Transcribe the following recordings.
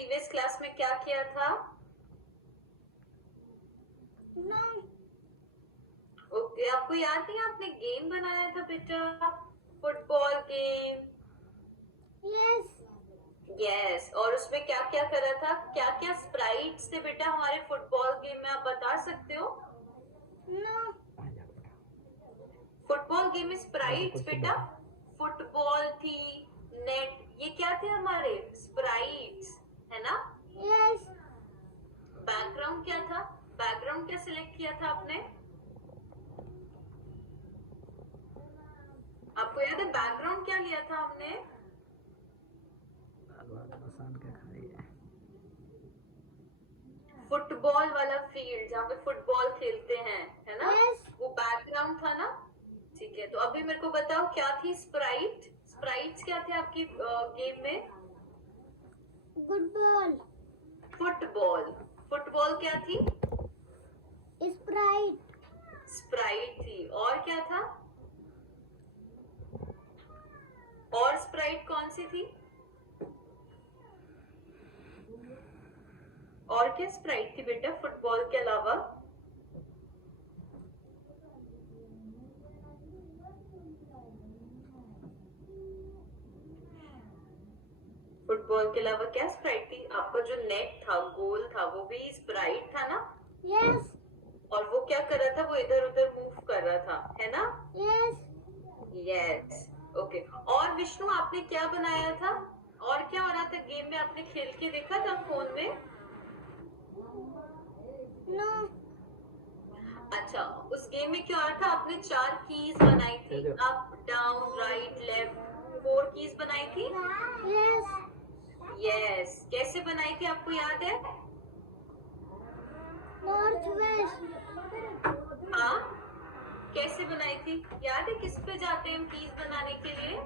Previous class में क्या किया था? ओके, आपको याद नहीं आपने गेम बनाया था बेटा, फुटबॉल गेम? यस, और उसमें क्या क्या करा था, क्या क्या स्प्राइट्स थे बेटा हमारे फुटबॉल गेम में, आप बता सकते हो? फुटबॉल गेम में स्प्राइट्स बेटा, फुटबॉल थी, नेट, ये क्या थे हमारे स्प्राइट्स, है ना? बैकग्राउंड क्या था, बैकग्राउंड क्या सिलेक्ट किया था आपने? आपको याद है बैकग्राउंड क्या लिया था हमने? फुटबॉल वाला फील्ड जहाँ पे फुटबॉल खेलते हैं, है ना? वो बैकग्राउंड था ना? ठीक है, तो अभी मेरे को बताओ क्या थी स्प्राइट, स्प्राइट्स क्या थे आपकी गेम में? फुटबॉल। फुटबॉल, फुटबॉल क्या थी? स्प्राइट। स्प्राइट थी, और क्या था? और स्प्राइट कौन सी थी? और क्या स्प्राइट थी बेटा फुटबॉल के अलावा? फुटबॉल के अलावा क्या स्प्राइट थी? आपका जो नेट था, गोल था, वो भी स्प्राइट था ना? यस। और वो क्या कर रहा था, वो इधर उधर मूव कर रहा था, है ना? Yes, okay. और विष्णु आपने क्या बनाया था, और क्या हो रहा था गेम में, आपने खेल के देखा था फोन में? नो। अच्छा, उस गेम में क्या हो रहा था, आपने 4 कीज बनाई थी, up down right left, 4 keys बनाई थी। यस, कैसे बनाई थी आपको याद है? North west. हाँ, कैसे बनाई थी याद है? किस पे जाते हैं हम कीज बनाने के लिए?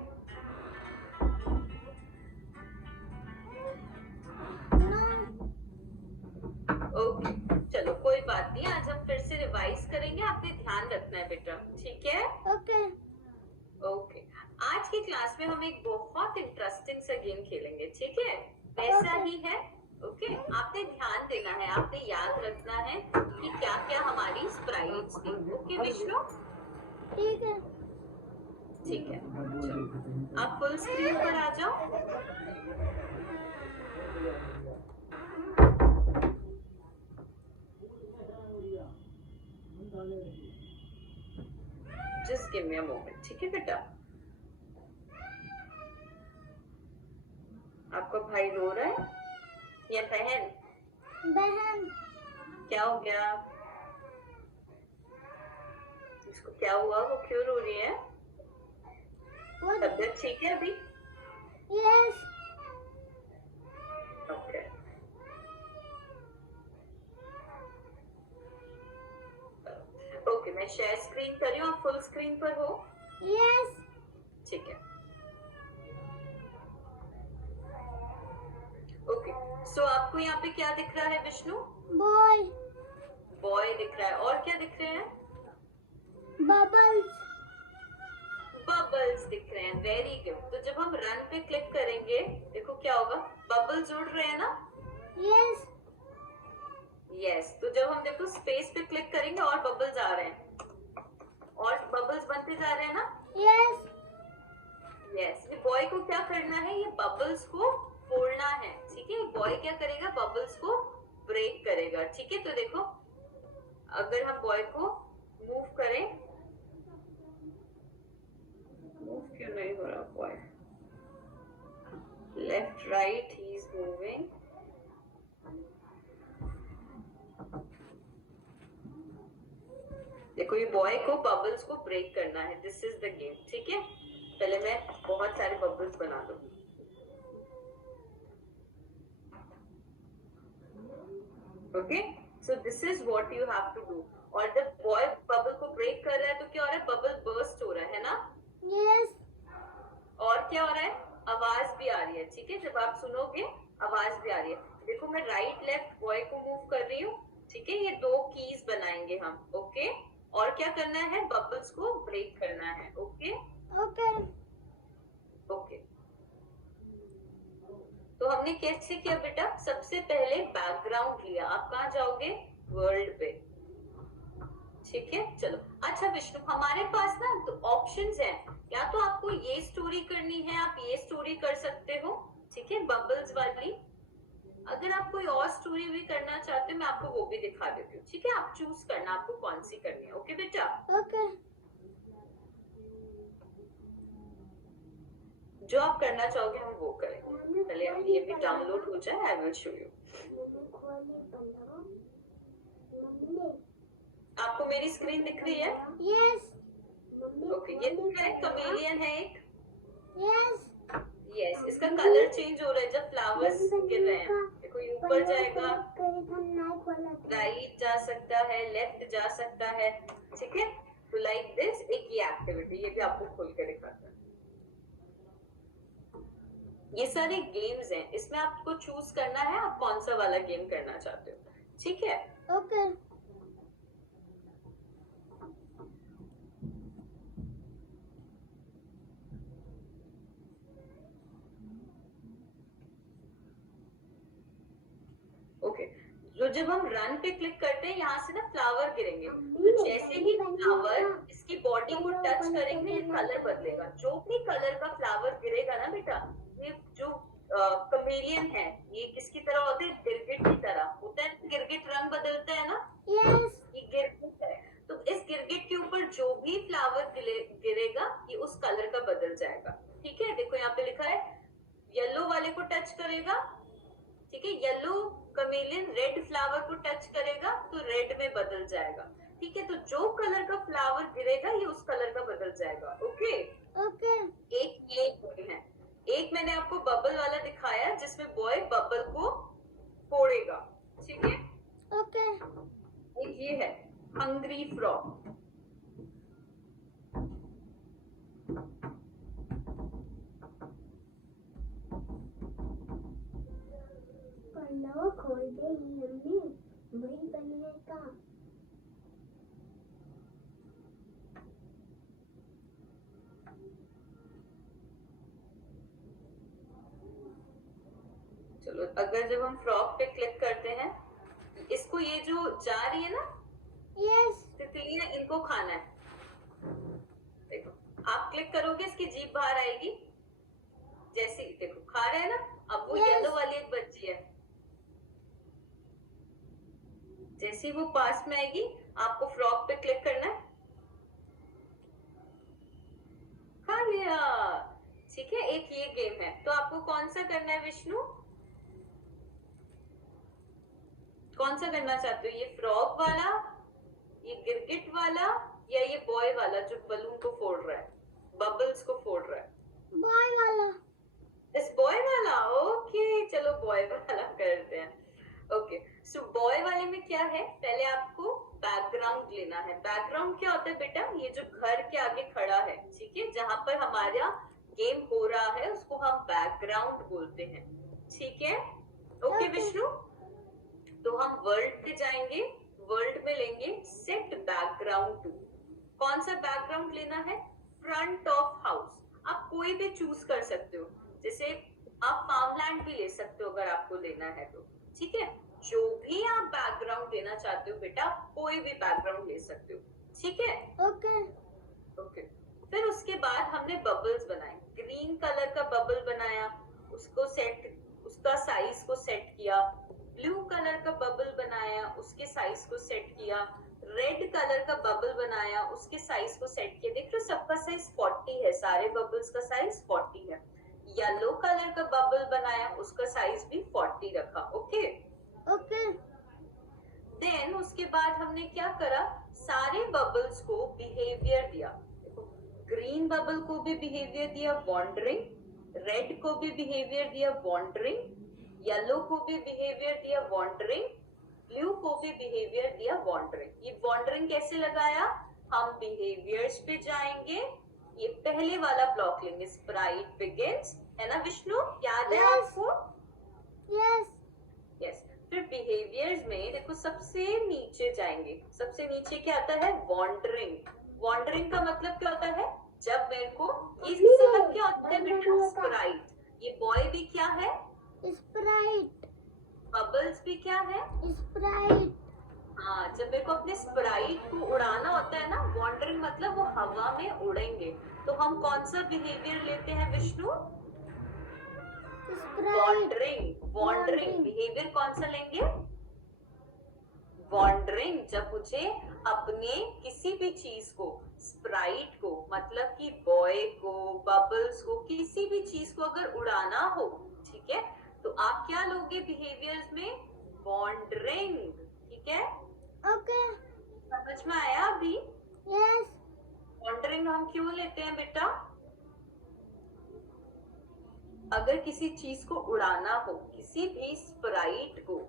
ओके, चलो कोई बात नहीं, आज हम फिर से रिवाइज करेंगे, आपने ध्यान रखना है बेटा, ठीक है? ओके, आज की क्लास में हम एक बहुत इंटरेस्टिंग सा गेम खेलेंगे, ठीक है? वैसा ही है, ओके? आपने ध्यान देना है, आपने याद रखना है कि क्या क्या हमारी स्प्राइट्स थी, ओके विष्णु? ठीक है, चलो आप फुल स्क्रीन पर आ जाओ। Just give me a moment, ठीक है बेटा? आपका भाई रो रहा है या बहन? क्या हो गया इसको, क्या हुआ, वो क्यों रो रही है? तबीयत ठीक है अभी? ओके, ओके, मैं शेयर स्क्रीन कर रही हूँ, आप फुल स्क्रीन पर हो? ठीक है, ओके। सो आपको यहाँ पे क्या दिख रहा है विष्णु? बॉय दिख रहा है, और क्या दिख रहे हैं? बबल्स दिख रहे हैं, वेरी गुड। तो जब हम रन पे क्लिक करेंगे, देखो क्या होगा, बबल्स उड़ रहे हैं ना? यस, तो जब हम देखो स्पेस पे क्लिक करेंगे और बबल्स आ रहे हैं, और बबल्स बनते जा रहे हैं ना? यस, ये बॉय को क्या करना है, ये बबल्स को फोड़ना है, ठीक है? बॉय क्या करेगा, बबल्स को ब्रेक करेगा, ठीक है? तो देखो, अगर हम बॉय को मूव करें, मूव क्यों नहीं हो रहा boy, left right he is moving, देखो ये बॉय को बबल्स को ब्रेक करना है, दिस इज द गेम, ठीक है? पहले मैं बहुत सारे बबल्स बना दूंगी, okay? So this is what you have to do. और जब बॉय बबल को ब्रेक कर रहा है तो क्या हो रहा है, बबल बर्स्ट हो रहा है ना? और क्या हो रहा है, आवाज भी आ रही है, ठीक है? जब आप सुनोगे आवाज भी आ रही है। देखो मैं राइट लेफ्ट बॉय को मूव कर रही हूँ, ठीक है? ये 2 कीज बनाएंगे हम, ओके? और क्या करना है, बबल्स को ब्रेक करना है, ओके? ओके, तो तो हमने कैसे किया बेटा, सबसे पहले बैकग्राउंड लिया, आप कहाँ जाओगे, वर्ल्ड पे, ठीक है। चलो अच्छा विष्णु, हमारे पास ना तो ऑप्शंस हैं, या तो आपको ये स्टोरी करनी है, आप ये स्टोरी कर सकते हो, ठीक है, बबल्स वाली। अगर आप कोई और स्टोरी भी करना चाहते हो मैं आपको वो भी दिखा देती हूँ, ठीक है। आप चूज करना आपको कौन सी करनी है, ओके बेटा। ओके। जो आप करना चाहोगे हम वो करेंगे। पहले अब ये भी डाउनलोड हो जाए, आई विल शो यू। आपको मेरी स्क्रीन दिख रही है? यस। ओके, ये दिख रहा है, कमेलियन है एक। यस। यस, इसका कलर चेंज हो रहा है जब फ्लावर्स गिर रहे हैं। देखो ये ऊपर जाएगा, राइट जा सकता है, लेफ्ट जा सकता है, ठीक है। तो लाइक दिस, एक ये एक्टिविटी, ये भी आपको खोल के दिखाता है। ये सारे गेम्स हैं, इसमें आपको चूज करना है आप कौन सा वाला गेम करना चाहते हो, ठीक है। ओके। ओके, तो जब हम रन पे क्लिक करते हैं यहाँ से ना फ्लावर गिरेंगे, तो जैसे ही फ्लावर इसकी बॉडी को टच करेंगे ये कलर बदलेगा। जो भी कलर का फ्लावर गिरेगा ना बेटा, ये जो कमेलियन है, ये किसकी तरह होते हैं, गिरगिट की तरह होता है, गिरगिट रंग बदलता है ना। यस। ये गिरगिट है, तो इस गिरगिट के ऊपर जो भी फ्लावर गिरेगा ये उस कलर का बदल जाएगा, ठीक है। देखो यहाँ पे लिखा है, येलो वाले को टच करेगा, ठीक है, येलो कमेलियन रेड फ्लावर को टच करेगा तो रेड में बदल जाएगा, ठीक है। तो जो कलर का फ्लावर गिरेगा ये उस कलर का बदल जाएगा, ओके। ओके। एक ये है, एक मैंने आपको बबल वाला दिखाया जिसमें बॉय बबल को फोड़ेगा, ठीक है। ओके। एक ये है हंग्री फ्रॉग, खोल दे मम्मी, वही बनेगा। चलो अगर जब हम फ्रॉग पे क्लिक करते हैं, इसको ये जो जा रही है ना यस। तितलियां, इनको खाना है। देखो आप क्लिक करोगे इसकी जीभ बाहर आएगी, जैसे ही देखो खा रहे हैं ना, अब वो येलो वाली एक बच्ची है, जैसे ही वो पास में आएगी आपको फ्रॉग पे क्लिक करना है, खा लिया, ठीक है। एक ये गेम है, तो आपको कौन सा करना है विष्णु, कौन सा करना चाहते हो, ये फ्रॉग वाला, ये गिरगिट वाला, या ये बॉय वाला जो बलून को फोड़ रहा है, बबल्स को फोड़ रहा है? बॉय वाला। इस बॉय वाला, ओके चलो बॉय वाला करते हैं। ओके, सो बॉय वाले में क्या है, पहले आपको बैकग्राउंड लेना है। बैकग्राउंड क्या होता है बेटा, ये जो घर के आगे खड़ा है, ठीक है, जहां पर हमारा गेम हो रहा है उसको हम बैकग्राउंड बोलते हैं, ठीक है। ओके विष्णु, तो हम वर्ल्ड पे जाएंगे, वर्ल्ड में लेंगे सेट बैकग्राउंड टू। कौन सा बैकग्राउंड लेना है, फ्रंट ऑफ हाउस, आप कोई भी चूज कर सकते हो, जैसे आप फार्मलैंड भी ले सकते हो अगर आपको लेना है तो, ठीक है। जो भी आप बैकग्राउंड लेना चाहते हो बेटा, कोई भी बैकग्राउंड ले सकते हो, ठीक है। ओके। ओके, फिर उसके बाद हमने बबल्स बनाए, ग्रीन कलर का बबल बनाया, उसको सेट, उसका साइज को सेट किया। ब्लू कलर का बबल बनाया, उसके साइज को सेट किया। रेड कलर का बबल बनाया, उसके साइज को सेट किया। देख लो सबका साइज 40 है, सारे बबल्स का साइज 40 है। येलो कलर का बबल बनाया, उसका साइज भी 40 रखा, ओके। ओके। देन उसके बाद हमने क्या करा, सारे बबल्स को बिहेवियर दिया। देखो ग्रीन बबल को भी बिहेवियर दिया वॉन्डरिंग, रेड को भी बिहेवियर दिया वॉन्डरिंग, येलो को भी बिहेवियर दिया वॉन्डरिंग, ब्लू को भी बिहेवियर दिया वॉन्डरिंग। ये वॉन्डरिंग कैसे लगाया, हम बिहेवियर्स पे जाएंगे, ये पहले वाला ब्लॉक लेंगे, स्प्राइट बिगिंस, है ना विष्णु, याद है आपको? यस। यस, फिर बिहेवियर्स में देखो सबसे नीचे जाएंगे, सबसे नीचे क्या आता है, वॉन्डरिंग। वॉन्डरिंग का मतलब क्या होता है, जब मेरे को, ये सब क्या होता है बेटा, स्प्राइट। ये बॉय भी क्या है, स्प्राइट। बबल्स भी क्या है? स्प्राइट। हाँ, जब मेरे को अपने स्प्राइट को उड़ाना होता है ना, वॉन्डरिंग मतलब वो हवा में उड़ेंगे, तो हम कौन सा बिहेवियर लेते हैं विष्णु? वॉन्डरिंग। वॉन्डरिंग बिहेवियर कौन सा लेंगे? वॉन्डरिंग। जब मुझे अपने किसी भी चीज को, स्प्राइट को मतलब कि बॉय को, बबल्स को, किसी भी चीज को अगर उड़ाना हो, ठीक है, तो आप क्या लोगे बिहेवियर्स में? वॉन्डरिंग। ठीक है, ओके। समझ में आया अभी? यस। वॉन्डरिंग हम क्यों लेते हैं बेटा? अगर किसी चीज को उड़ाना हो, किसी भी स्प्राइट को,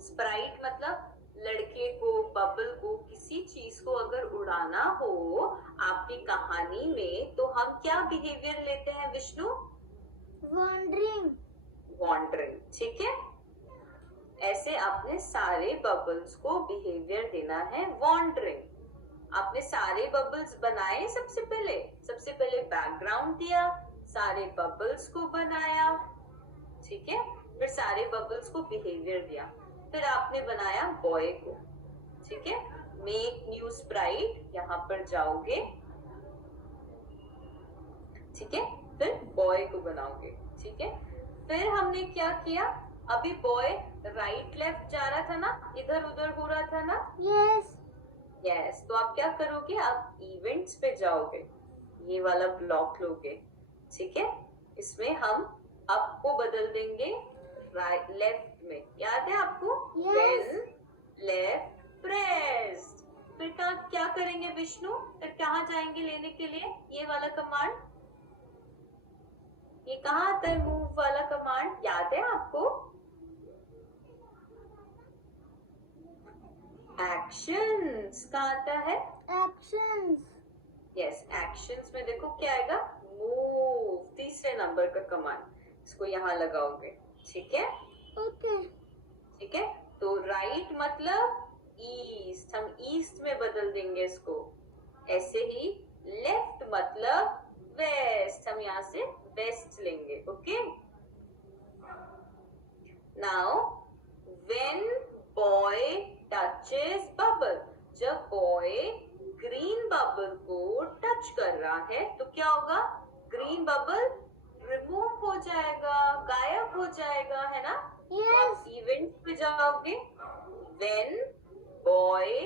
स्प्राइट मतलब लड़के को, बबल को, किसी चीज को अगर उड़ाना हो आपकी कहानी में, तो हम क्या बिहेवियर लेते हैं विष्णु? वॉन्डरिंग। वॉन्डरिंग। ठीक है, ऐसे आपने सारे बबल्स को बिहेवियर देना है वॉन्डरिंग। आपने सारे बबल्स बनाए। सबसे पहले बैकग्राउंड दिया, सारे बबल्स को बनाया, ठीक है, फिर सारे बबल्स को बिहेवियर दिया, फिर आपने बनाया बॉय को। ठीक है, मेक न्यू स्प्राइट, यहाँ पर जाओगे, ठीक है, फिर बॉय को बनाओगे। ठीक है, फिर हमने क्या किया? अभी बॉय राइट लेफ्ट जा रहा था ना, इधर उधर हो रहा था ना। यस। यस, तो आप क्या करोगे? आप इवेंट्स पे जाओगे, ये वाला ब्लॉक लोगे। ठीक है, इसमें हम अप को बदल देंगे राइट लेफ्ट में, याद है आपको? Yes. When left pressed। फिर क्या करेंगे विष्णु? फिर कहाँ जाएंगे लेने के लिए ये वाला कमांड? ये कहाँ आता है मूव वाला कमांड, याद है आपको? एक्शंस कहाँ आता है? एक्शंस। यस, एक्शंस में देखो क्या आएगा? मूव, तीसरे नंबर का कमांड, इसको यहाँ लगाओगे। ठीक है, ओके। ठीक है, तो राइट मतलब ईस्ट, हम ईस्ट में बदल देंगे इसको। ऐसे ही लेफ्ट मतलब वेस्ट, हम यहाँ से वेस्ट लेंगे। Okay, now when boy touches bubble, जब बॉय ग्रीन बबल को टच कर रहा है तो क्या होगा? ग्रीन बबल रिमूव हो जाएगा, गायब हो जाएगा, है ना? यस। इवेंट पे जाओगे, व्हेन बॉय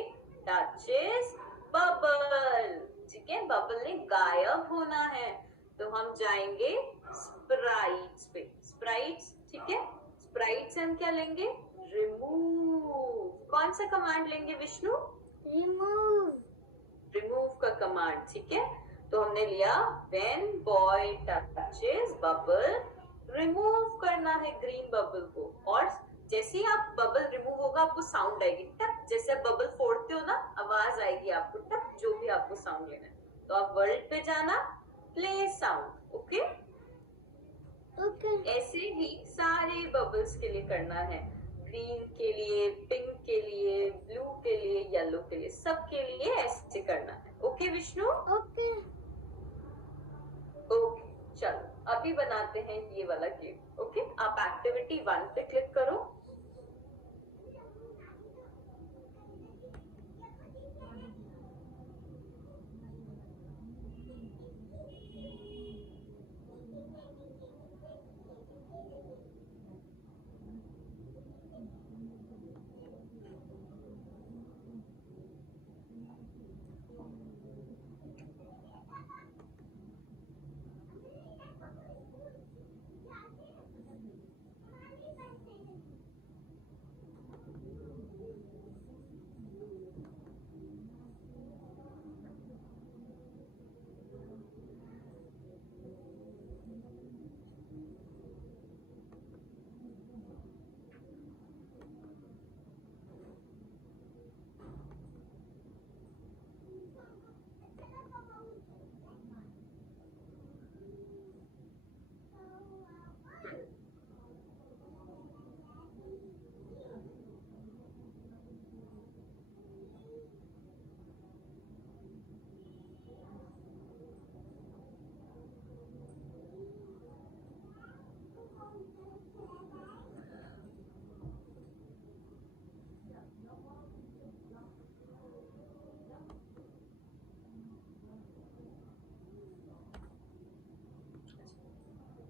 टचेस बबल, ठीक है, बबल ने गायब होना है, तो हम जाएंगे स्प्राइट्स पे। स्प्राइट्स, ठीक है, स्प्राइट से हम क्या लेंगे? रिमूव। कौन सा कमांड लेंगे विष्णु? रिमूव। रिमूव का कमांड। ठीक है, तो हमने लिया when boy touches bubble, remove करना है ग्रीन बबल को, और जैसे ही आप बबल रिमूव होगा आपको साउंड आएगी टक, जैसे आप बबल फोड़ते हो ना, आवाज आएगी आपको टक, जो भी आपको साउंड लेना है। तो आप वर्ल्ड पे जाना, प्ले साउंड। Okay, okay. ऐसे ही सारे बबल्स के लिए करना है, ग्रीन के लिए, पिंक के लिए, ब्लू के लिए, येलो के लिए, सब के लिए ऐसे करना है। ओके विष्णु? ओके। ओके, चलो अभी बनाते हैं ये वाला गेम। ओके, आप एक्टिविटी 1 पे क्लिक करो।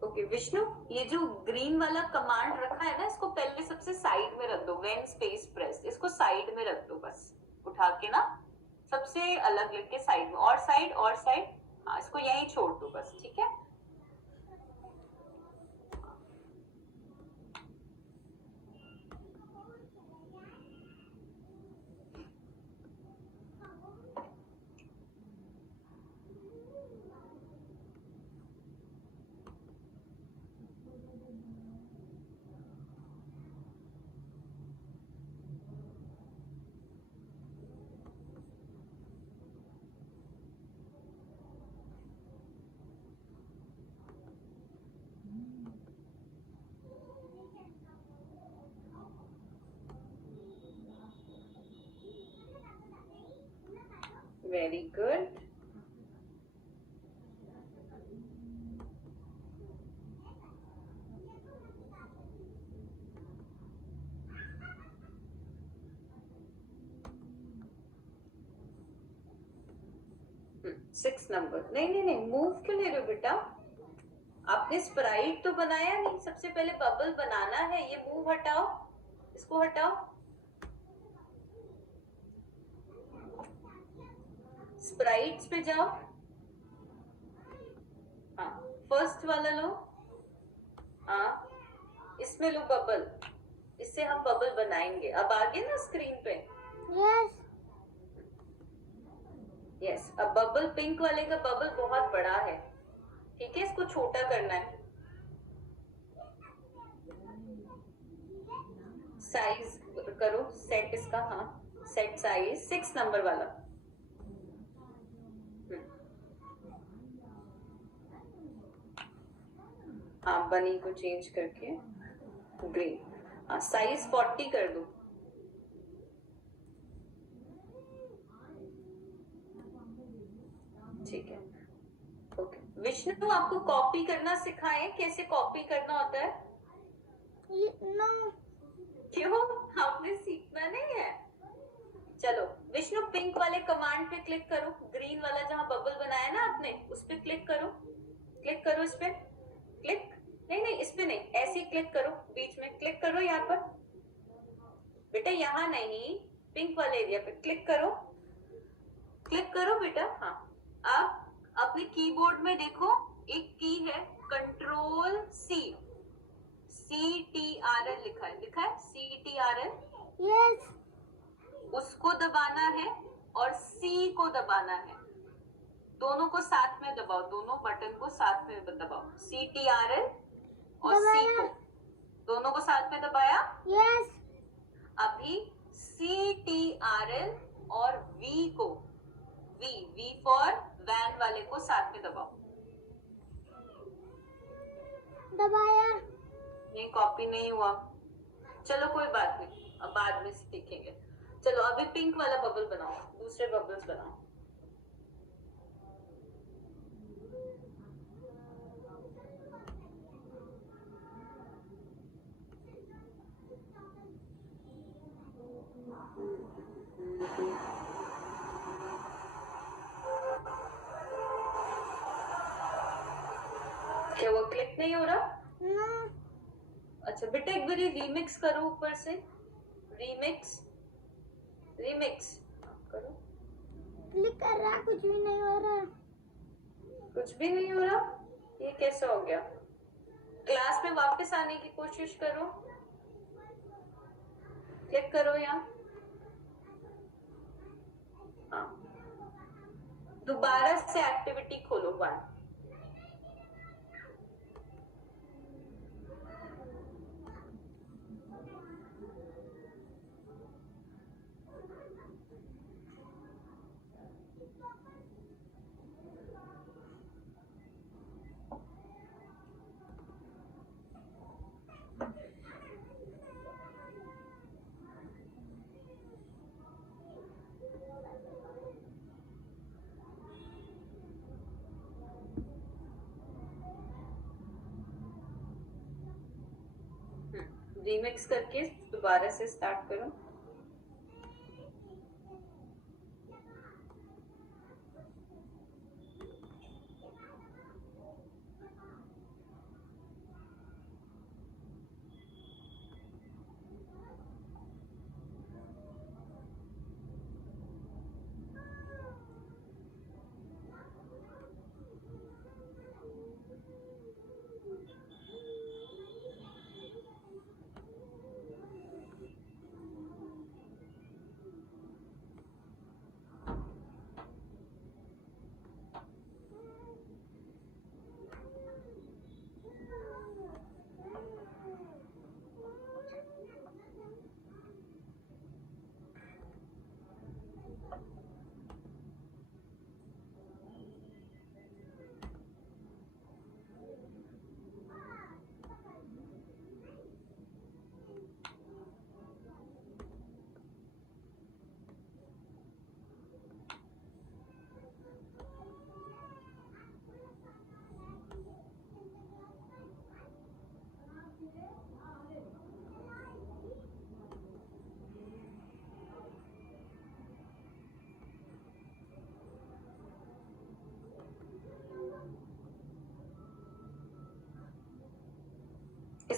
ओके विष्णु, ये जो ग्रीन वाला कमांड रखा है ना, इसको पहले सबसे साइड में रख दो। व्हेन स्पेस प्रेस, इसको साइड में रख दो, बस उठा के ना सबसे अलग लिख के साइड में, और साइड और साइड। हाँ, इसको यहीं छोड़ दो बस, ठीक है। Very good. Six number. नहीं नहीं नहीं, मूव क्यों ले रहे हो बेटा? आपने स्प्राइट तो बनाया नहीं, सबसे पहले बबल बनाना है। ये मूव हटाओ, इसको हटाओ। स्प्राइट्स पे जाओ। हाँ, फर्स्ट वाला लो। हाँ, इसमें लो बबल, इससे हम बबल बनाएंगे। अब आगे ना स्क्रीन पे। यस यस, अब बबल पिंक वाले का बबल बहुत बड़ा है, ठीक है, इसको छोटा करना है। साइज करो सेट इसका। हाँ, सेट साइज 6 नंबर वाला। हाँ, बनी को चेंज करके ग्रीन। हाँ, साइज 40 कर दो। ठीक है, ओके। विष्णु, आपको कॉपी करना सिखाएं? कैसे कॉपी करना होता है? नो क्यों, आपने सीखना नहीं है? चलो विष्णु, पिंक वाले कमांड पे क्लिक करो। ग्रीन वाला जहां बबल बनाया ना आपने, उस पे क्लिक करो। क्लिक करो इस पे, क्लिक। नहीं नहीं, इस पे नहीं, ऐसे ही क्लिक करो, बीच में क्लिक करो। यहाँ पर बेटा, यहाँ नहीं, पिंक वाले एरिया पे क्लिक करो। क्लिक करो बेटा। हाँ, अब अपने कीबोर्ड में देखो, एक की है कंट्रोल सी, CTRL लिखा है, लिखा है CTRL। यस उसको दबाना है और C को दबाना है। दोनों को साथ में दबाओ, दोनों बटन को साथ में दबाओ। CTRL और C को, दोनों को साथ में दबाया। यस अभी CTRL और V को, V फॉर वैन वाले को साथ में दबाओ। दबाया। नहीं, कॉपी नहीं हुआ। चलो कोई बात नहीं, अब बाद में सीखेंगे। चलो अभी पिंक वाला बबल बनाओ, दूसरे बबल्स बनाओ। क्या वो क्लिक नहीं हो रहा? नो अच्छा बेटा, एक बार रीमिक्स करो ऊपर से। रीमिक्स, रीमिक्स करो। क्लिक कर रहा, कुछ भी नहीं हो रहा। कुछ भी नहीं हो रहा, ये कैसे हो गया? क्लास में वापस आने की कोशिश करो, क्लिक करो यहाँ। हाँ, दोबारा से एक्टिविटी खोलो 1। रीमिक्स करके दोबारा से स्टार्ट करो।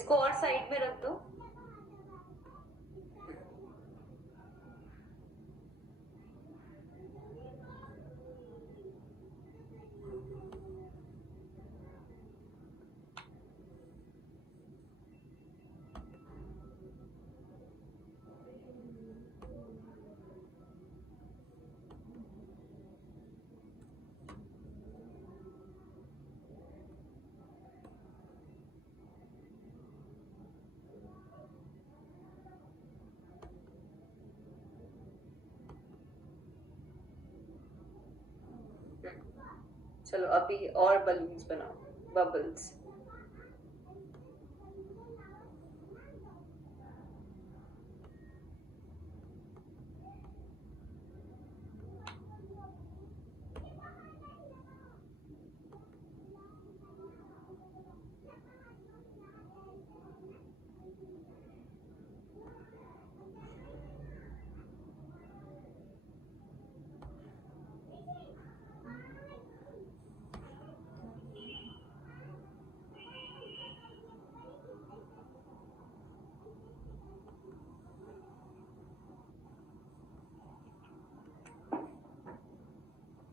इसको और साइड में रख दो। चलो अभी और बलून्स बनाओ, बबल्स।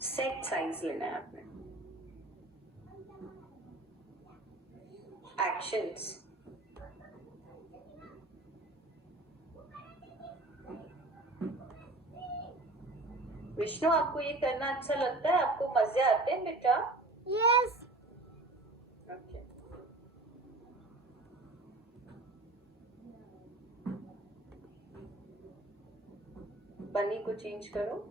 सेट साइज लेना है आपने। एक्शंस। विष्णु, आपको ये करना अच्छा लगता है? आपको मजे आते हैं बेटा? यस। ओके। बनी को चेंज करो।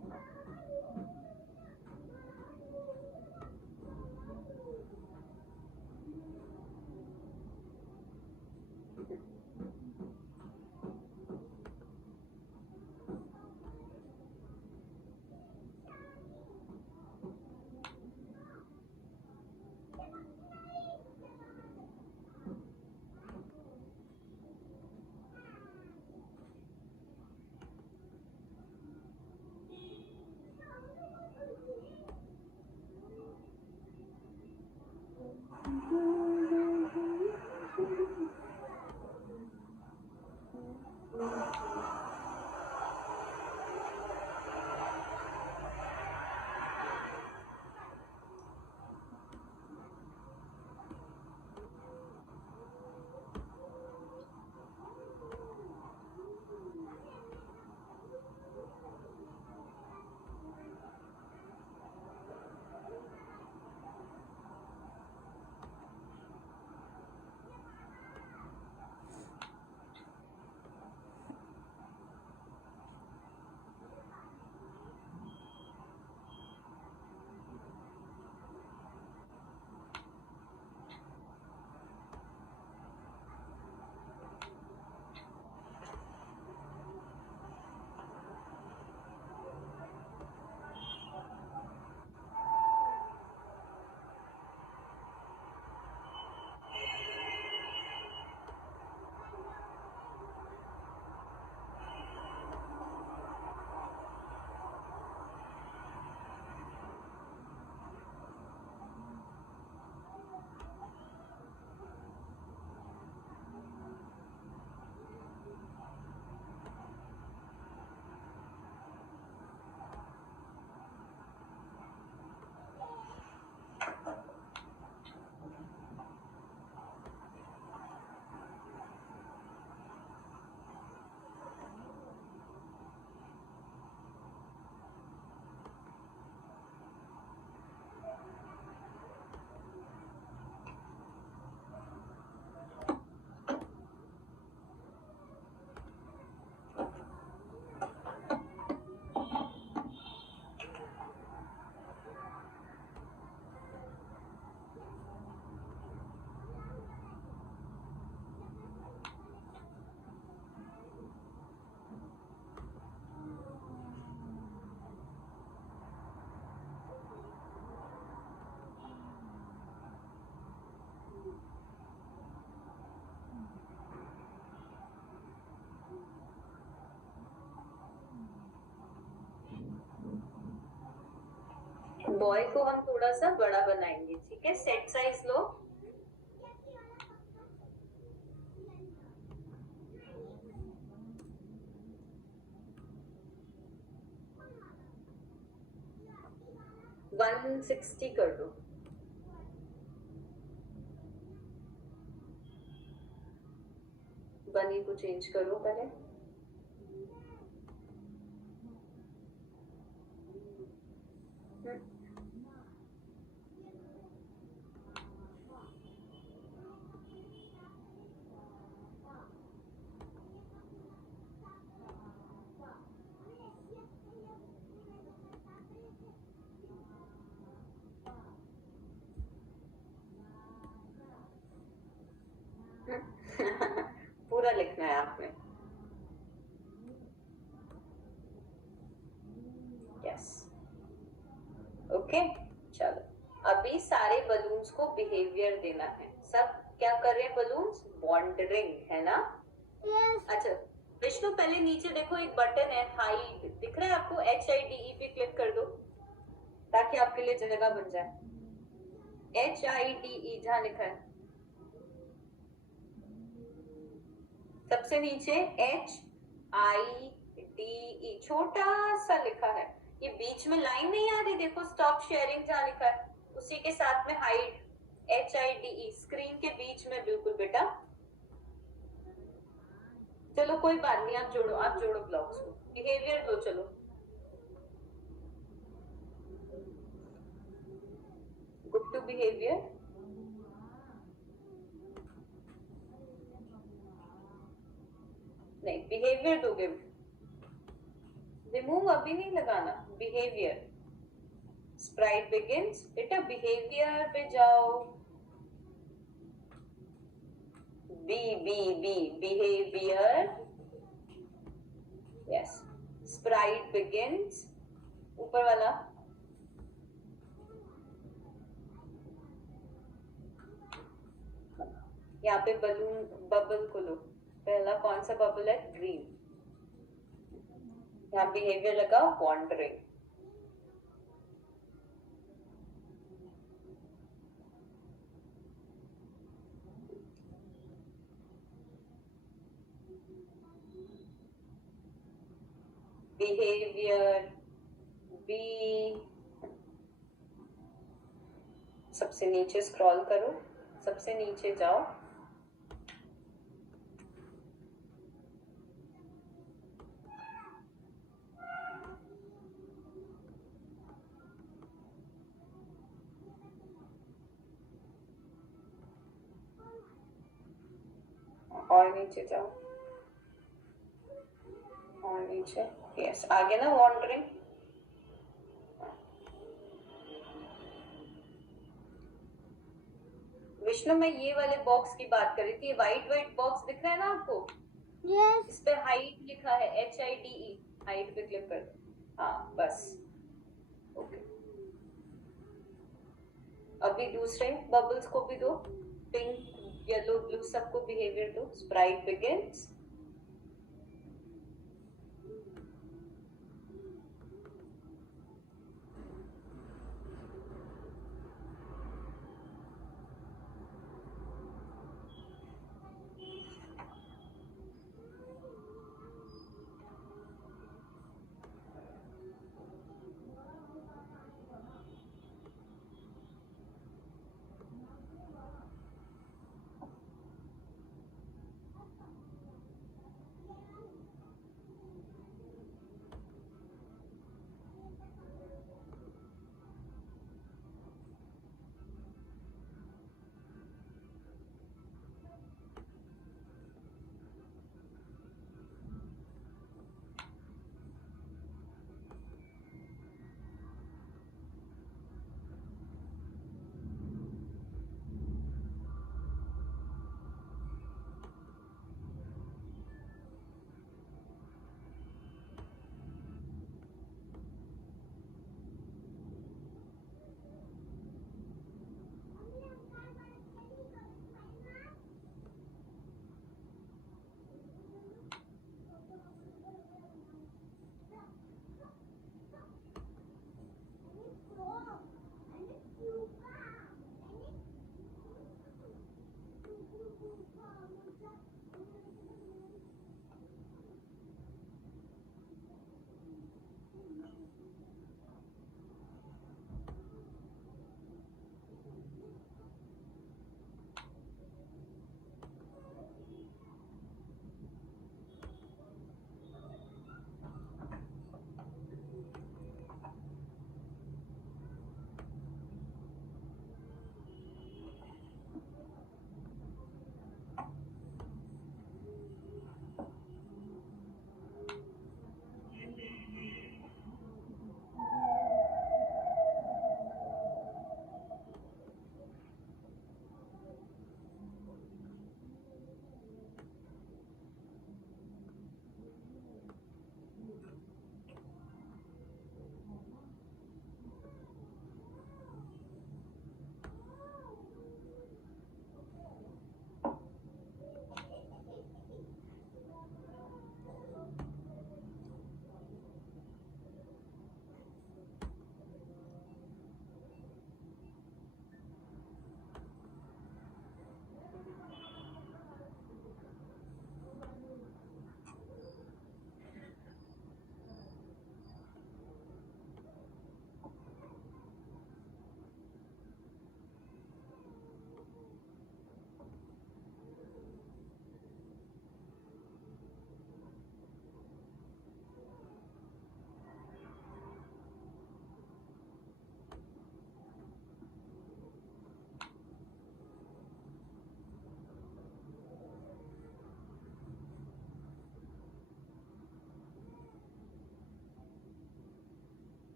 बॉय को हम थोड़ा सा बड़ा बनाएंगे, ठीक है? Set size low. 160 कर दो। बनी को चेंज करो पहले। पूरा लिखना है आपने। Yes, okay. चलो, अभी सारे बलून्स को बिहेवियर देना है। सब क्या कर रहे हैं बलून्स? वॉन्डरिंग, है ना? यस। अच्छा विष्णु, पहले नीचे देखो एक बटन है हाइड, दिख रहा है आपको? HIDE पे क्लिक कर दो ताकि आपके लिए जगह बन जाए। HIDE जहां लिखा है सबसे नीचे HIDE छोटा सा लिखा है। ये बीच में लाइन नहीं आ रही, देखो स्टॉप शेयरिंग जहां लिखा है उसी के साथ में हाइड, HIDE स्क्रीन के बीच में बिल्कुल बेटा। चलो कोई बात नहीं, आप जोड़ो ब्लॉक्स को। बिहेवियर दो, चलो गो टू बिहेवियर। नहीं, बिहेवियर दोगे, रिमूव अभी नहीं लगाना। बिहेवियर, स्प्राइट बिगिंस, बेटा बिहेवियर पे जाओ। Bee behaviour, yes. Sprite begins, ऊपर वाला। यहाँ पे बलून बबल को लो, पहला कौन सा बबल है? ग्रीन। यहाँ बिहेवियर लगाओ वॉन्डरिंग। बिहेवियर बी, सबसे नीचे स्क्रॉल करो, सबसे नीचे जाओ। और नीचे जाओ, और नीचे, यस, आगे ना वॉन्डरिंग। विष्णु, मैं ये वाले बॉक्स की बात कर रही थी। व्हाइट बॉक्स दिख रहा है ना आपको? यस। इस पे हाइड लिखा है, HIDE, हाइड पे क्लिक कर दो। हाँ बस, ओके। अभी दूसरे बबल्स को भी दो, पिंक येलो ब्लू सबको बिहेवियर दो। Sprite begins,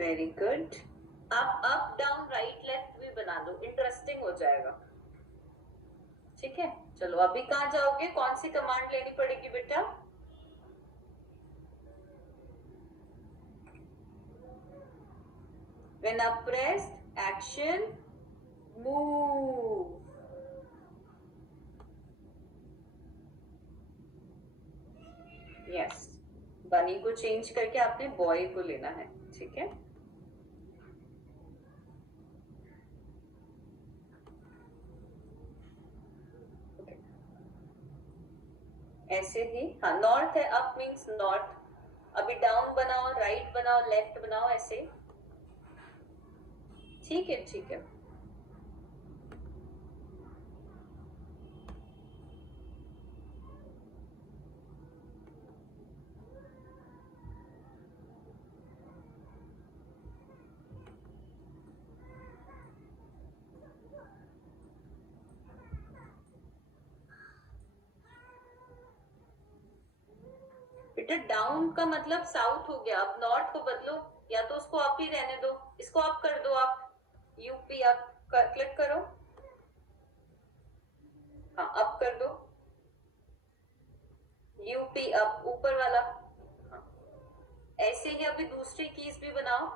very good. आप अप डाउन राइट लेफ्ट भी बना दो, इंटरेस्टिंग हो जाएगा। ठीक है, चलो अभी कहाँ जाओगे, कौन सी कमांड लेनी पड़ेगी बेटा? When up pressed, action, move. Yes, बनी को चेंज करके आपने बॉय को लेना है। ठीक है, ऐसे ही। हाँ, नॉर्थ है, अप मीन्स नॉर्थ। अभी डाउन बनाओ, राइट बनाओ, लेफ्ट बनाओ, ऐसे। ठीक है, ठीक है। बेटा डाउन का मतलब साउथ हो गया, अब नॉर्थ को बदलो, या तो उसको अप ही रहने दो, इसको अप कर दो आप, यूपी अप क्लिक करो। हाँ, अप कर दो, यूपी अप, ऊपर वाला। हाँ, ऐसे ही अभी दूसरी कीज भी बनाओ।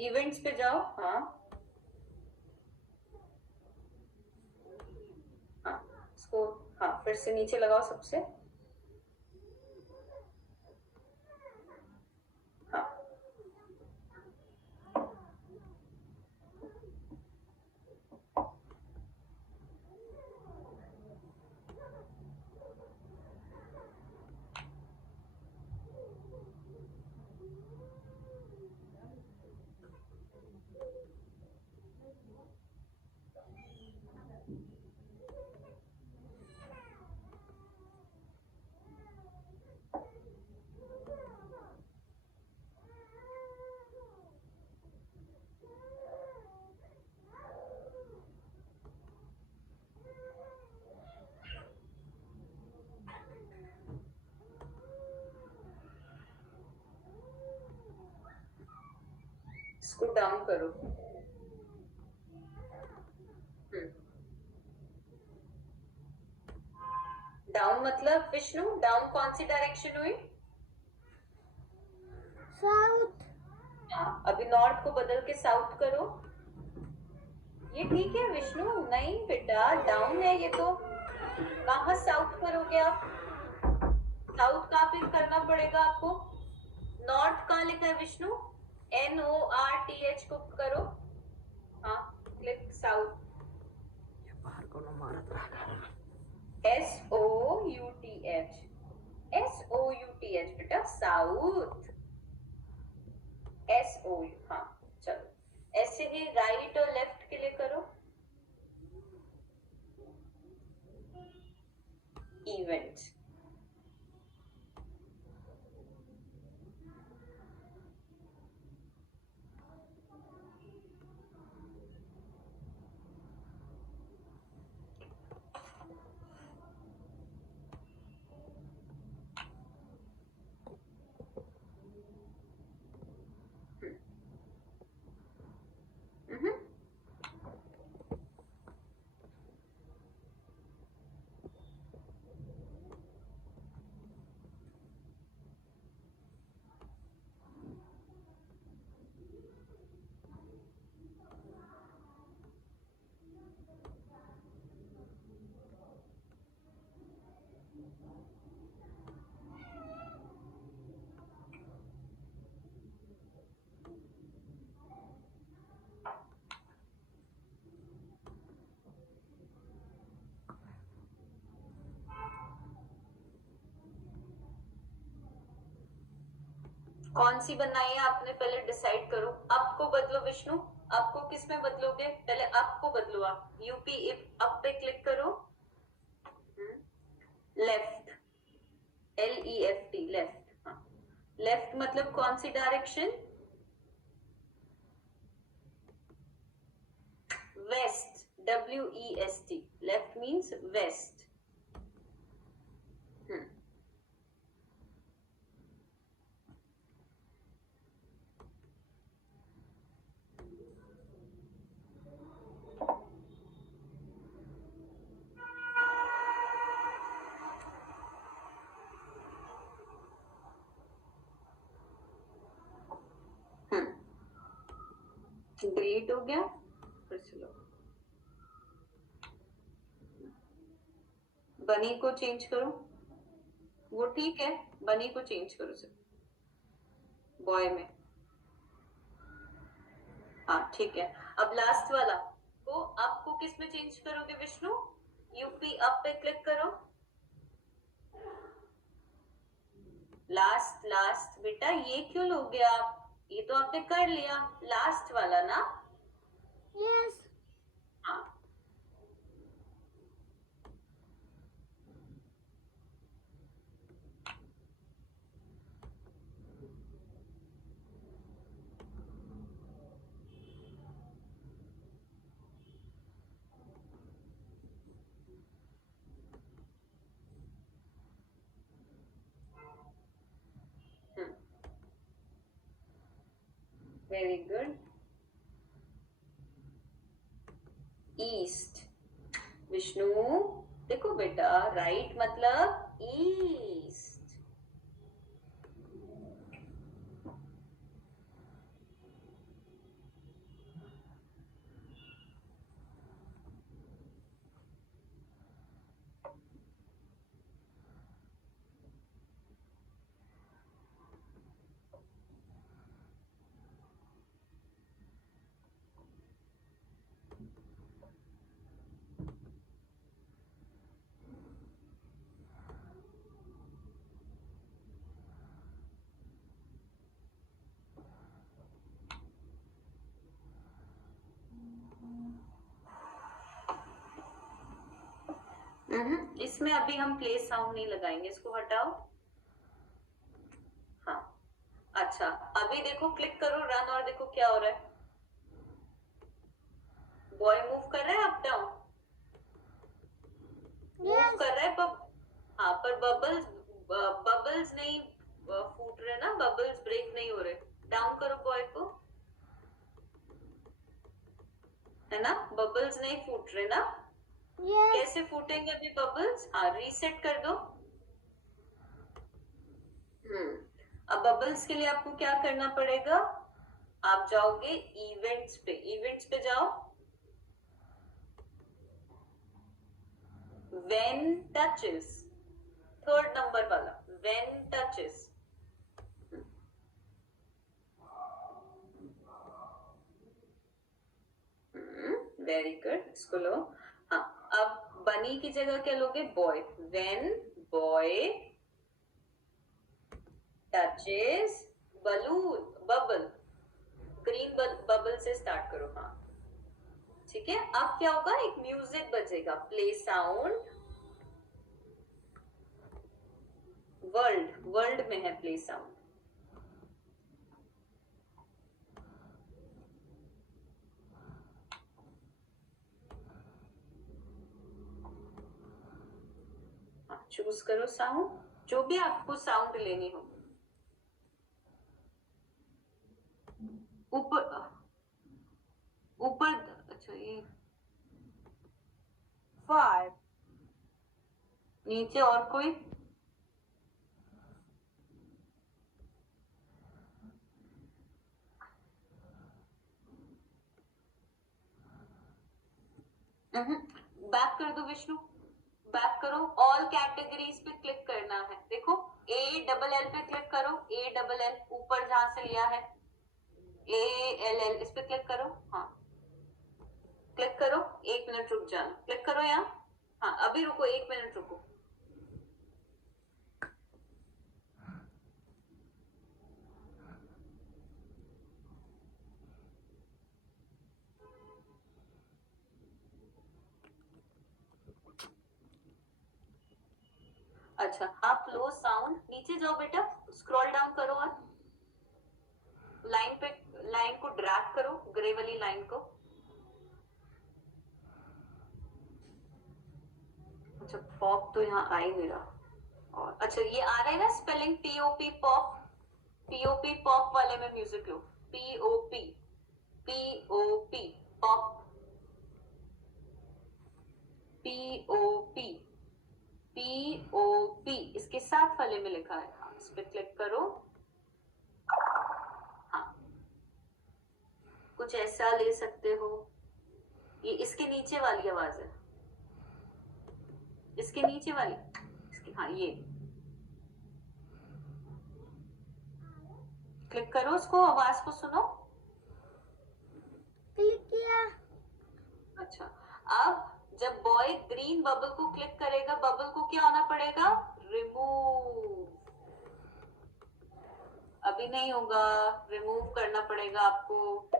इवेंट्स पे जाओ। हाँ हाँ, इसको हाँ फिर से नीचे लगाओ सबसे। हाँ, इसको डाउन करो। डाउन मतलब विष्णु, डाउन कौन सी डायरेक्शन हुई? साउथ। अभी नॉर्थ को बदल के साउथ करो। ये ठीक है विष्णु, नहीं बेटा डाउन है ये तो, कहाँ साउथ करोगे आप? साउथ कहाँ पे करना पड़ेगा आपको? नॉर्थ कहाँ लिखा है विष्णु? NORTH को करो। हाँ, क्लिक साउथ। बाहर को मारत रहा। SOUTH, SOUTH बेटा, साउथ। SO, हाँ चलो ऐसे ही राइट और लेफ्ट के लिए करो। इवेंट, कौन सी बनाई है आपने पहले डिसाइड करो। अप को बदलो विष्णु, अप को किस में बदलोगे? पहले अप को बदलो आप, यूपी अप पे क्लिक करो। Left, LEFT, left. हाँ, लेफ्ट मतलब कौन सी direction? West, WEST, left means west. Delete हो गया, फिर चलो बनी को चेंज करो, वो ठीक है, बनी को चेंज करो सिर्फ बॉय में। हाँ ठीक है। अब लास्ट वाला को अप को किस में चेंज करोगे विष्णु? यूपी अप पे क्लिक करो। लास्ट लास्ट बेटा, ये क्यों लोगे आप? ये तो आपने कर लिया, लास्ट वाला ना। Yes. हाँ वेरी गुड। ईस्ट विष्णु, देखो बेटा, राइट मतलब ईस्ट। इसमें अभी हम प्ले साउंड नहीं लगाएंगे, इसको हटाओ। हाँ अच्छा, अभी देखो क्लिक करो रन और देखो क्या हो रहा है। बॉय मूव कर रहा है अप डाउन, मूव कर रहा है पर हाँ, पर बबल्स नहीं फूट रहे ना, बबल्स ब्रेक नहीं हो रहे। डाउन करो बॉय को, है ना, बबल्स नहीं फूट रहे ना। Yes. कैसे फूटेंगे अभी बबल्स? हाँ रीसेट कर दो। अब बबल्स के लिए आपको क्या करना पड़ेगा? आप जाओगे इवेंट्स पे, इवेंट्स पे जाओ, व्हेन टचेस, थर्ड नंबर वाला, व्हेन टचेस। वेरी गुड, इसको लो। हाँ अब बनी की जगह क्या लोगे? Boy, when boy touches balloon, bubble, green bubble से स्टार्ट करो। हाँ ठीक है। अब क्या होगा? एक म्यूजिक बजेगा, प्ले साउंड वर्ल्ड, वर्ल्ड में है प्ले साउंड। चूज करो साउंड, जो भी आपको साउंड लेनी हो। ऊपर ऊपर, अच्छा ये 5, नीचे और कोई? बैक कर दो विष्णु, बैक करो, ऑल कैटेगरीज पे क्लिक करना है। देखो ALL पे क्लिक करो, ALL ऊपर जहां से लिया है, ALL इस पे क्लिक करो। हाँ क्लिक करो, 1 मिनट रुक जाना, क्लिक करो यहाँ। हाँ अभी रुको, 1 मिनट रुको। अच्छा आप लो साउंड, नीचे जाओ बेटा, स्क्रॉल डाउन करो और लाइन पे, लाइन को ड्रैग करो, ग्रे वाली लाइन को। अच्छा पॉप तो यहाँ आ ही नहीं रहा। और अच्छा ये आ रहा है ना spelling, POP pop, POP pop वाले में म्यूजिक लो, POP POP pop, POP POP इसके साथ वाले में लिखा है। हाँ इस पे क्लिक करो। हाँ कुछ ऐसा ले सकते हो। ये इसके नीचे वाली आवाज है, इसके नीचे वाली, इसके, हाँ ये क्लिक करो, उसको आवाज को सुनो। क्लिक किया। अच्छा, अब जब बॉय ग्रीन बबल को क्लिक करेगा, बबल को क्या होना पड़ेगा, रिमूव। अभी नहीं होगा, रिमूव करना पड़ेगा आपको।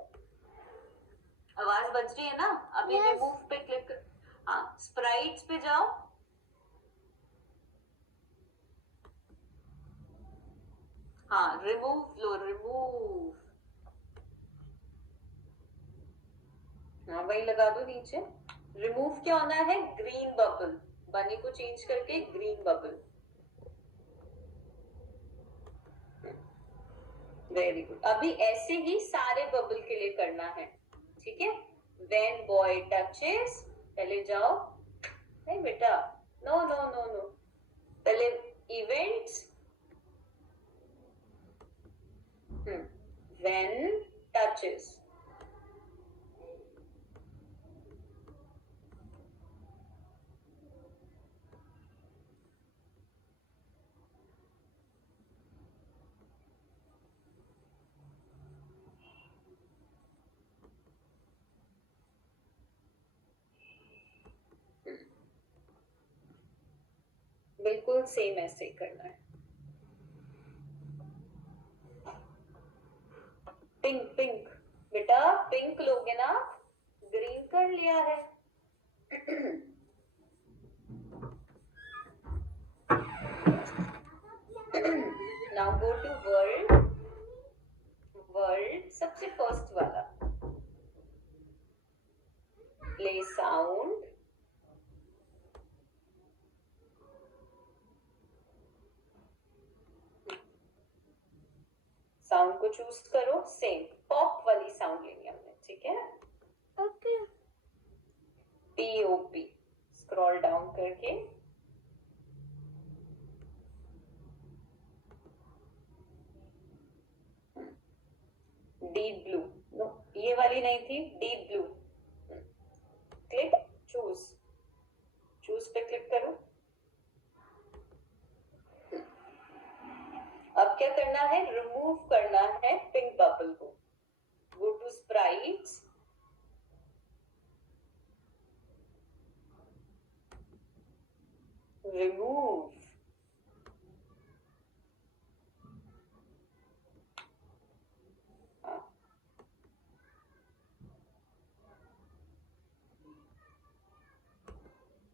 आवाज बज रही है ना, अभी Yes. रिमूव पे क्लिक कर, हाँ स्प्राइट्स पे जाओ, हाँ रिमूव लो, रिमूव, हाँ वही लगा दो नीचे। रिमूव क्या होना है, ग्रीन बबल, बनी को चेंज करके ग्रीन बबल। Very good. अभी ऐसे ही सारे बबल के लिए करना है, ठीक है। व्हेन बॉय टचेस, पहले जाओ, नहीं बेटा, नो नो नो नो, पहले इवेंट्स, व्हेन टचेस, बिल्कुल सेम ऐसे ही करना है। पिंक पिंक, बेटा पिंक लोगे ना, ग्रीन कर लिया है। Now go to world, world सबसे फर्स्ट वाला, प्ले साउंड, साउंड को चूज करो, सेम पॉप वाली साउंड लेनी हमने, ठीक है। ओके। POP, स्क्रॉल डाउन करके, डीप ब्लू, नो ये वाली नहीं थी, deep blue, click, choose, choose पे क्लिक करो। अब क्या करना है, रिमूव करना है पिंक बबल को। Go to sprites, remove,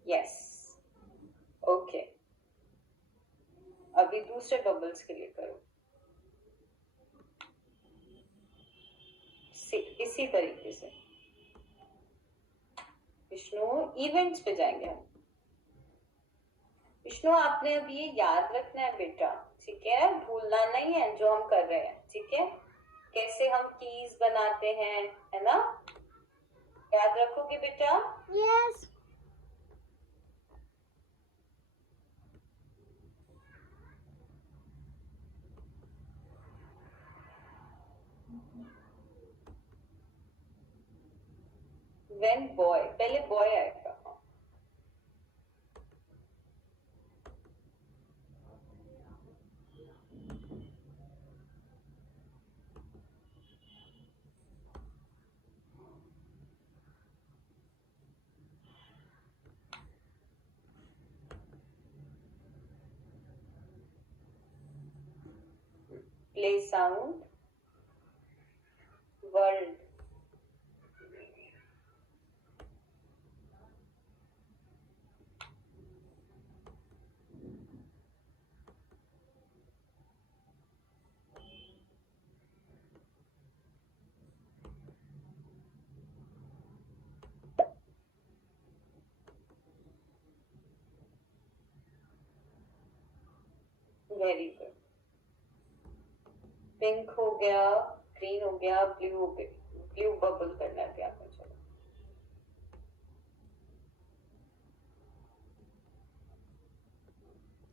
yes, okay. अभी दूसरे बबल्स के लिए करो, इसी तरीके से। विष्णु इवेंट्स पे जाएंगे हम। विष्णु आपने अब ये याद रखना है बेटा, ठीक है, भूलना नहीं है जो हम कर रहे हैं, ठीक है। कैसे हम कीज बनाते हैं, है ना, याद रखोगे बेटा। यस। व्हेन बॉय, पहले बॉय आएगा, play sound, world, very good. Pink हो गया, ग्रीन हो गया, ब्लू हो गया, ब्लू बबल करना है आपको, चलो।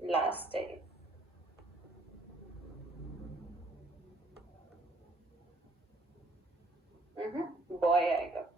लास्ट है, बॉय आएगा।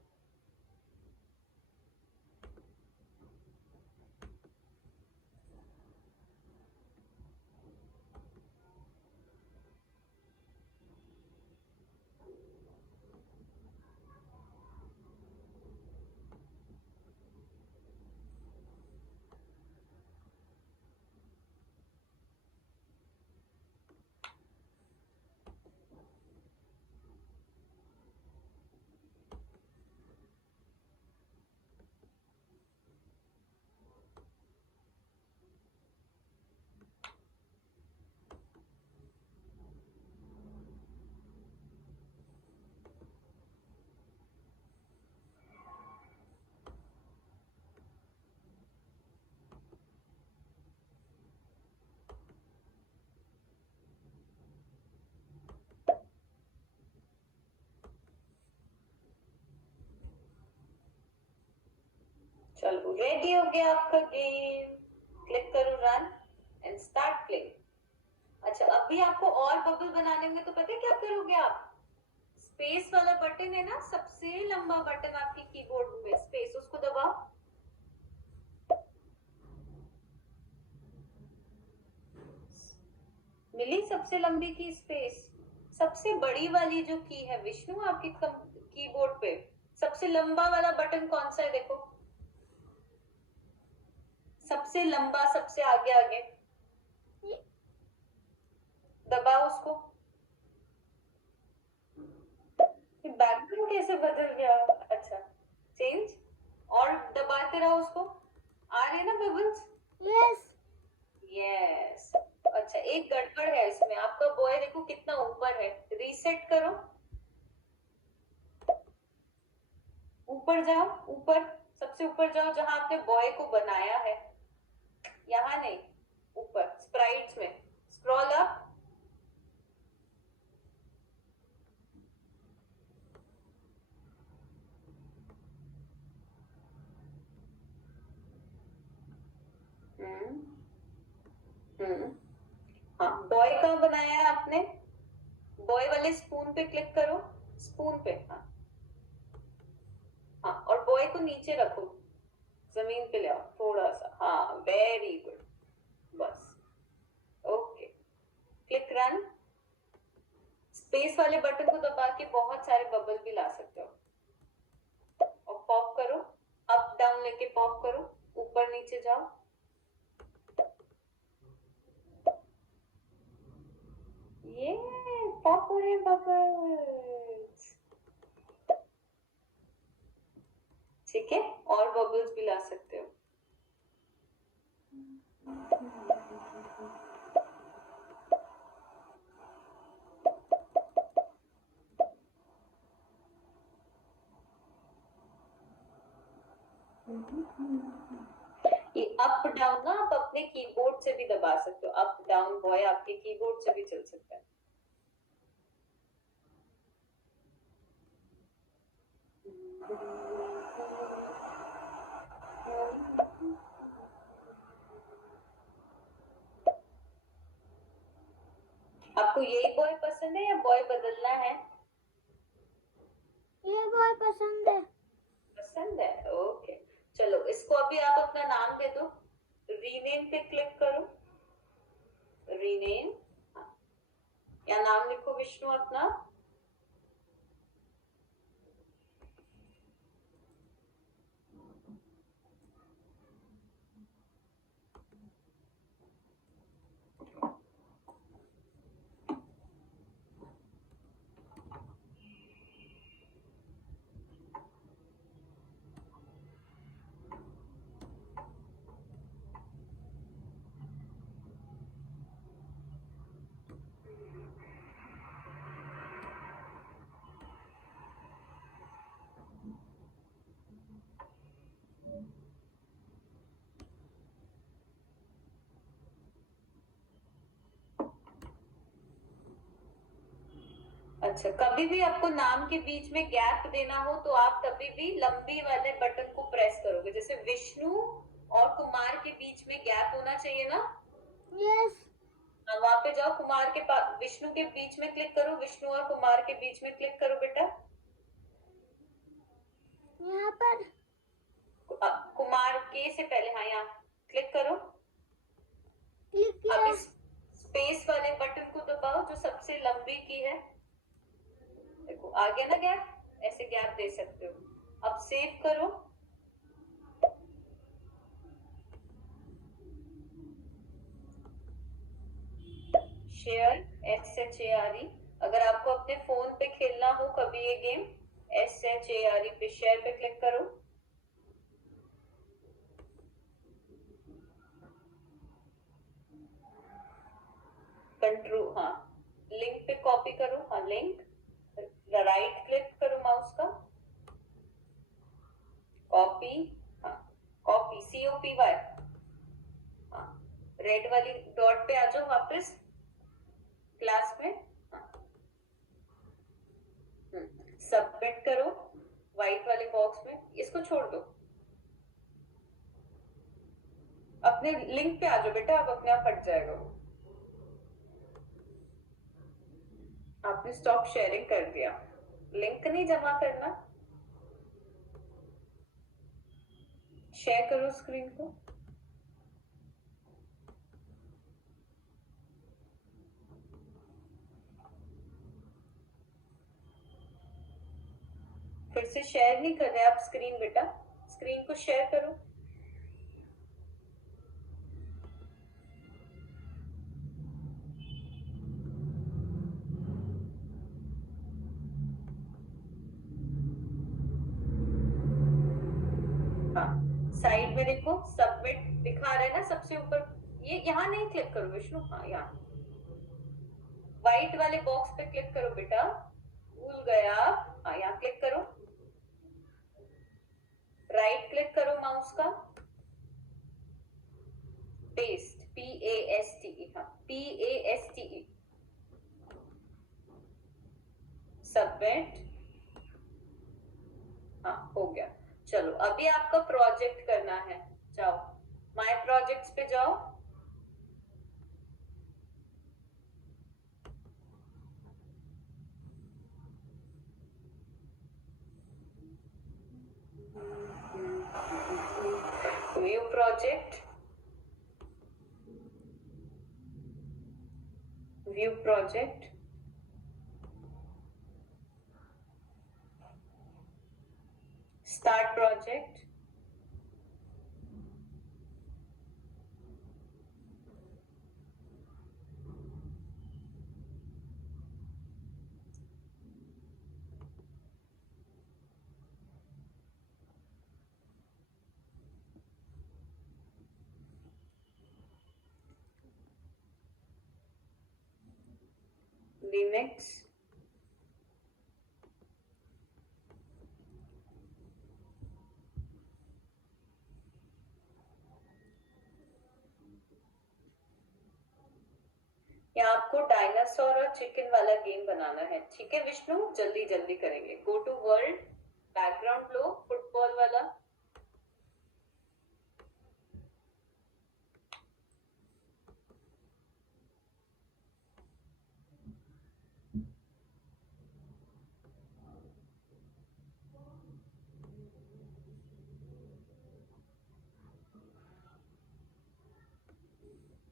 चलो रेडी हो गया आपका गेम। क्लिक करो रन एंड स्टार्ट प्लेइंग। अच्छा, अभी आपको और बबल बनाने होंगे तो पता है क्या करोगे आप? स्पेस वाला बटन है ना, सबसे लंबा बटन आपके कीबोर्ड में, स्पेस, उसको दबाओ। मिली सबसे लंबी की स्पेस? सबसे बड़ी वाली जो की है विष्णु आपके कीबोर्ड पे, सबसे लंबा वाला बटन कौन सा है देखो? सबसे लंबा, सबसे आगे आगे दबाओ उसको। बैकग्राउंड कैसे बदल गया? अच्छा, चेंज और दबाते रहो उसको। आ रहे ना बबल्स? Yes yes. अच्छा, एक गड़बड़ है इसमें, आपका बॉय देखो कितना ऊपर है, रीसेट करो। ऊपर जाओ, ऊपर, सबसे ऊपर जाओ जहां आपने बॉय को बनाया है, यहाँ नहीं, ऊपर स्प्राइट्स में स्क्रॉल अप। हम्म हाँ, बॉय कहाँ बनाया है आपने? बॉय वाले स्पून पे क्लिक करो, स्पून पे, हाँ हाँ, और बॉय को नीचे रखो, जमीन पे ले आओ थोड़ा सा, हाँ वेरी गुड, बस ओके। Click run. स्पेस वाले बटन को दबा के बहुत सारे बबल भी ला सकते हो। और पॉप करो, अप डाउन लेके पॉप करो, ऊपर नीचे जाओ। ये पॉप हो रहे बबल्स, ठीक है, और बबल्स भी ला सकते हो। ये अप डाउन ना आप अपने कीबोर्ड से भी दबा सकते हो, अप डाउन बॉय आपके कीबोर्ड से भी चल सकता है। आपको यही बॉय पसंद है या बॉय बदलना है? ये बॉय पसंद है। पसंद है, ओके। चलो इसको अभी आप अपना नाम दे दो, रीनेम पे क्लिक करो, रीनेम, या नाम लिखो विष्णु अपना। अच्छा, कभी भी आपको नाम के बीच में गैप देना हो तो आप कभी भी लंबी वाले बटन को प्रेस करोगे, जैसे विष्णु और कुमार के बीच में गैप होना चाहिए ना। यस वहां पे जाओ, कुमार के पास, विष्णु के बीच में क्लिक करो, विष्णु और कुमार के बीच में क्लिक करो बेटा। पर कुमार के से पहले, हाँ यहाँ क्लिक करो। क्लिक किया। अब इस स्पेस वाले बटन को दबाओ जो सबसे लंबी की है। देखो आ गया ना गैप, ऐसे गैप दे सकते हो। अब सेव करो। Share, SHARE। अगर आपको अपने फोन पे खेलना हो कभी ये गेम, SHARE पे शेयर पे क्लिक करो। कंट्रोल, हाँ लिंक पे कॉपी करो, हाँ लिंक, राइट क्लिक करो माउस का, कॉपी, हाँ कॉपी COPY, हाँ रेड वाली डॉट पे आ जाओ वापस क्लास में, सबमिट करो व्हाइट वाले बॉक्स में, इसको छोड़ दो, अपने लिंक पे आ जाओ बेटा, अब अपने आप हट जाएगा वो। आपने स्टॉप शेयरिंग कर दिया, लिंक नहीं जमा करना, शेयर करो स्क्रीन को। फिर से शेयर नहीं कर रहे आप स्क्रीन बेटा, स्क्रीन को शेयर करो। हाँ साइड में देखो सबमिट दिखा रहा है ना सबसे ऊपर, ये यहाँ नहीं क्लिक करो विष्णु, हाँ यहाँ व्हाइट वाले बॉक्स पे क्लिक करो बेटा, भूल गया। हाँ यहाँ क्लिक करो, राइट क्लिक करो माउस का, पेस्ट, PASTE, हाँ PASTE, सबमिट, हाँ हो गया। चलो अभी आपका प्रोजेक्ट करना है, जाओ माय प्रोजेक्ट्स पे जाओ। View project, view project, start project, Linux, यहाँ आपको डायनासोर और चिकन वाला गेम बनाना है, ठीक है विष्णु, जल्दी जल्दी करेंगे। गो टू वर्ल्ड, बैकग्राउंड लो फुटबॉल वाला,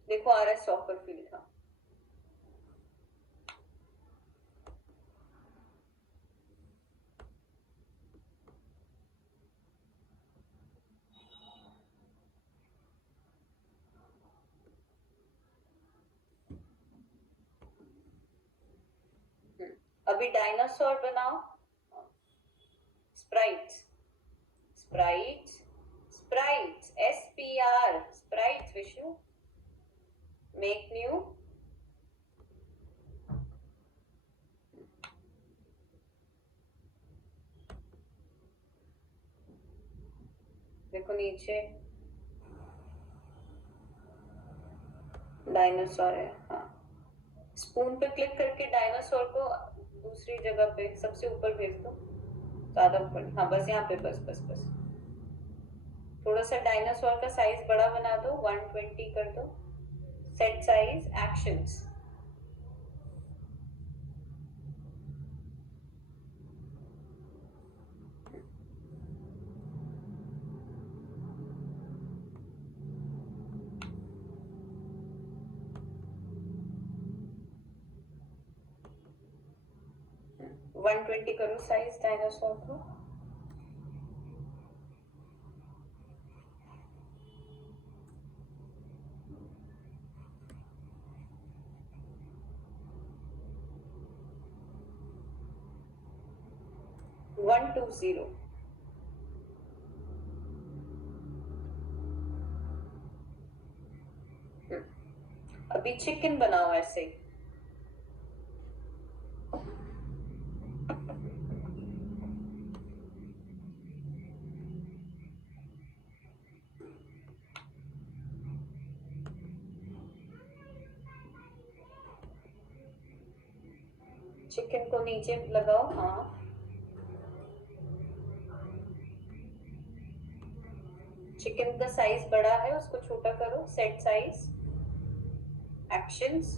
देखो आ रहा है सॉकर फील्ड का। अभी डायनासोर बनाओ, sprites, sprites, sprites, SPR, sprites Vishnu, make new, देखो नीचे डायनासोर है, हाँ स्पून पे क्लिक करके डायनासोर को दूसरी जगह पे सबसे ऊपर भेज दो, ज्यादा ऊपर, हाँ बस यहाँ पे, बस बस बस, थोड़ा सा डायनासोर का साइज बड़ा बना दो, 120 कर दो, सेट साइज, एक्शंस, 120 करो साइज डायनासोर को। One two zero. अभी चिकन बनाओ ऐसे ही। चिकन को नीचे लगाओ। हाँ, चिकन का साइज बड़ा है, उसको छोटा करो। Set size, actions.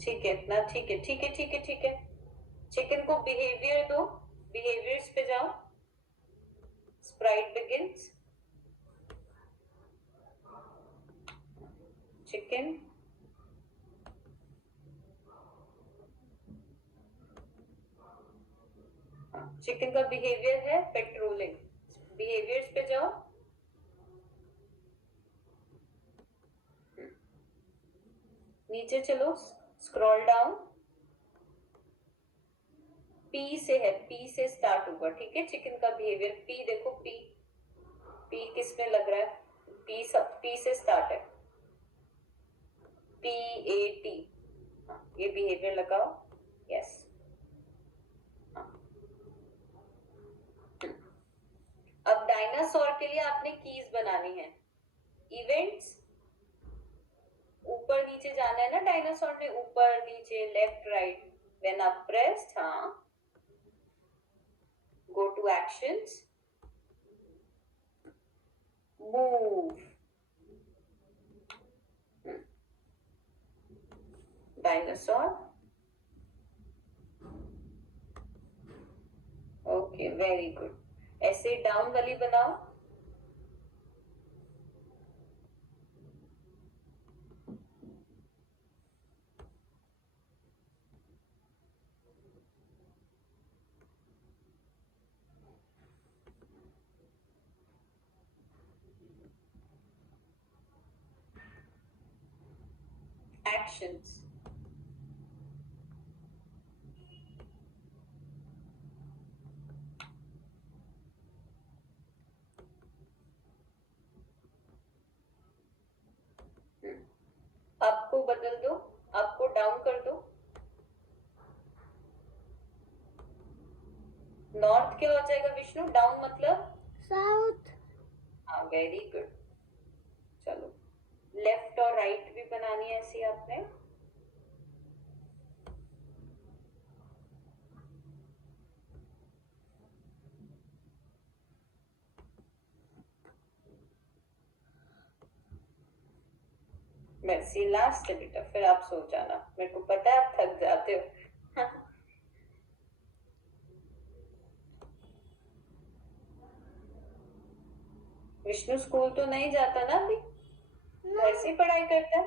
ठीक है, इतना ठीक है, ठीक है, ठीक है, ठीक है। चिकन को बिहेवियर दो, बिहेवियर्स पे जाओ। Sprite begins. चिकन, चिकन का बिहेवियर है पेट्रोलिंग। बिहेवियर्स पे जाओ। नीचे चलो, स्क्रॉल डाउन। पी से है, पी से स्टार्ट होगा, ठीक है। चिकन का बिहेवियर पी, देखो पी, पी किस में लग रहा है? पी सब पी से स्टार्ट है। PAT, ये बिहेवियर लगाओ। यस। अब डायनासोर के लिए आपने कीज बनानी है। इवेंट्स, ऊपर नीचे जाना है ना डायनासोर ने, ऊपर नीचे लेफ्ट राइट। व्हेन आप प्रेस्ड, हाँ, go to actions, move, dinosaur. Okay, very good. ऐसे डाउन वाली बनाओ। एक्शंस, आपको बदल दो, आपको डाउन कर दो। नॉर्थ क्या हो जाएगा विष्णु? डाउन मतलब साउथ। हाँ, वेरी गुड। चलो, लेफ्ट और राइट भी बनानी है ऐसी आपने। मेरे लास्ट है बेटा, फिर आप सो जाना। मेरे को पता है आप थक जाते हो। विष्णु स्कूल तो नहीं जाता ना अभी? घर से पढ़ाई करता है?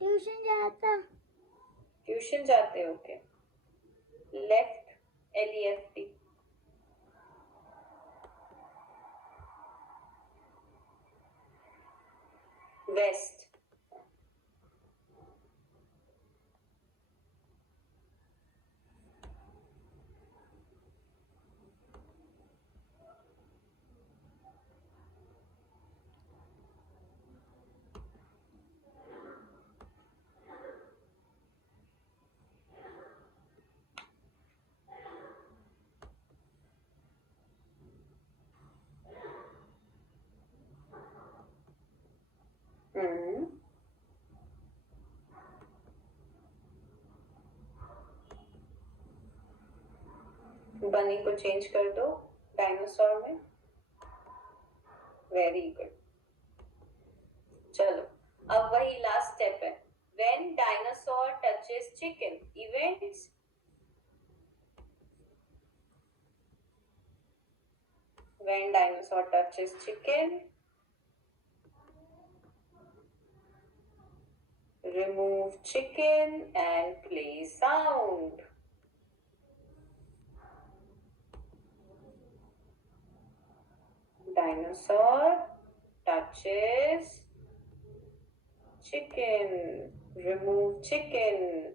ट्यूशन जाता। ट्यूशन जाते हो? ओके। Left, LEFT। वेस्ट, बनी को चेंज कर दो डायनासोर में। Very good. चलो, अब वही लास्ट स्टेप है। When dinosaur touches chicken, events, When dinosaur touches chicken, remove chicken and play sound. Dinosaur touches chicken. Remove chicken.